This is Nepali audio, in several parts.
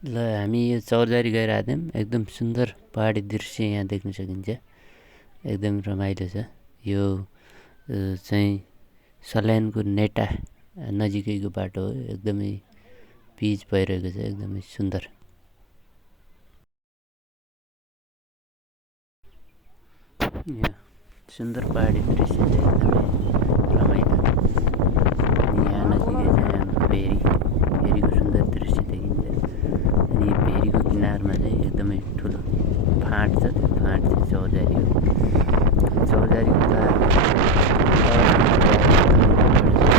ल हामी यो चौरजारी गएर आएको थियौँ। एकदम सुन्दर पहाडी दृश्य यहाँ देख्न सकिन्छ। एकदम रमाइलो छ। यो चाहिँ सल्यानको नेटा नजिकैको बाटो हो। एकदमै पिच भइरहेको छ, एकदमै सुन्दर। यहाँ सुन्दर पहाडी दृश्य चाहिँ एकदमै रमाइलो। अनि यहाँ नजिकै चाहिँ हाम्रो भेरीको सुन्दर दृश्य देखिन्छ। अनि भेरीको किनारमा चाहिँ एकदमै ठुलो फाँट छ। त्यो फाँट चाहिँ चौरजारी हो। चौरजारी बजार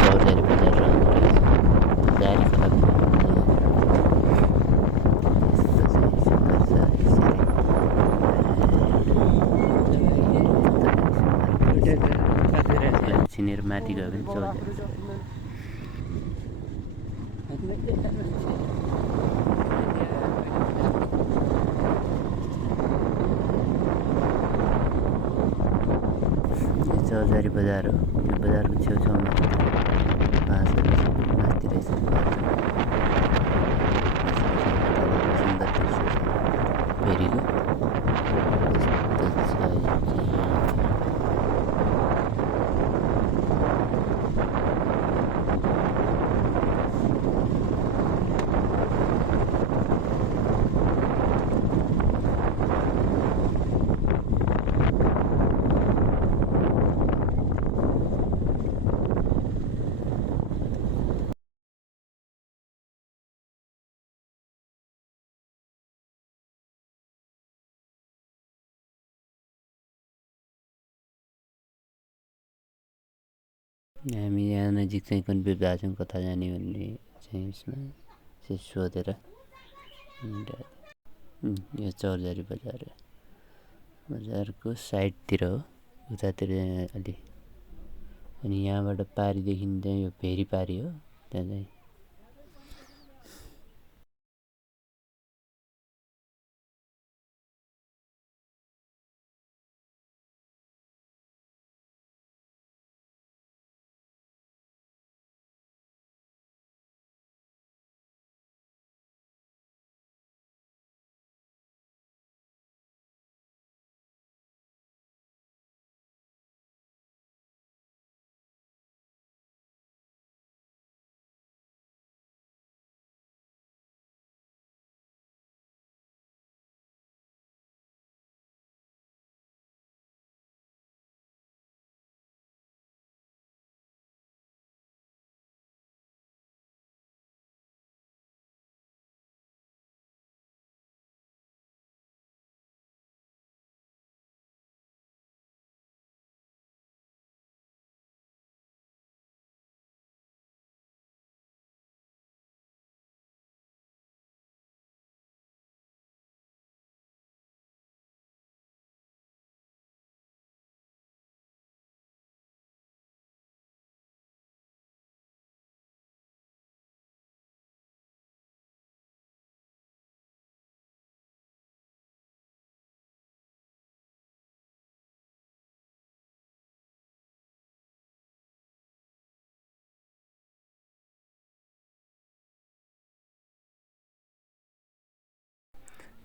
चौरजारी बजार रहँदो रहेछ। जारी खलकको यस्तो चाहिँ सुन्दर छ। यसरी चिनेर माथि गयो भने चौरजारी चौरजारी बजार हो। यो बजारको छेउछाउमा बाँसहरू छ। मास्तिर यसरी सुन्दर दृश्य छ भेरीको। यस्तो छ हामी यहाँ नजिक चाहिँ कन्फ्युज भएको छौँ कता जाने भन्ने चाहिँ यसमा सोधेर। यो चौरजारी बजार हो। बजारको साइडतिर हो, उतातिर अलि। अनि यहाँबाट पारीदेखि चाहिँ यो भेरी पारी हो। त्यहाँ चाहिँ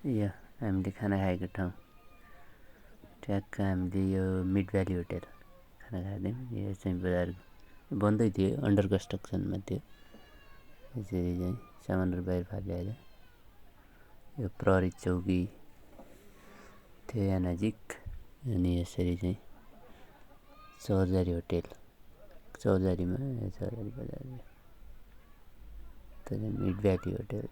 यो हामीले खाना खाएको ठाउँ ठ्याक्क हामीले यो मिड भ्याली होटेल खाना खाएको थियौँ। यो चाहिँ बजार बन्दै थियो, अन्डर कन्स्ट्रक्सनमा थियो। यसरी चाहिँ सामानहरू बाहिर फालिआएर यो प्रहरी चौकी थियो यहाँ नजिक। अनि यसरी चाहिँ चौरजारी होटेल, चौरजारीमा चौरजारी बजार, मिड भ्याली होटेल।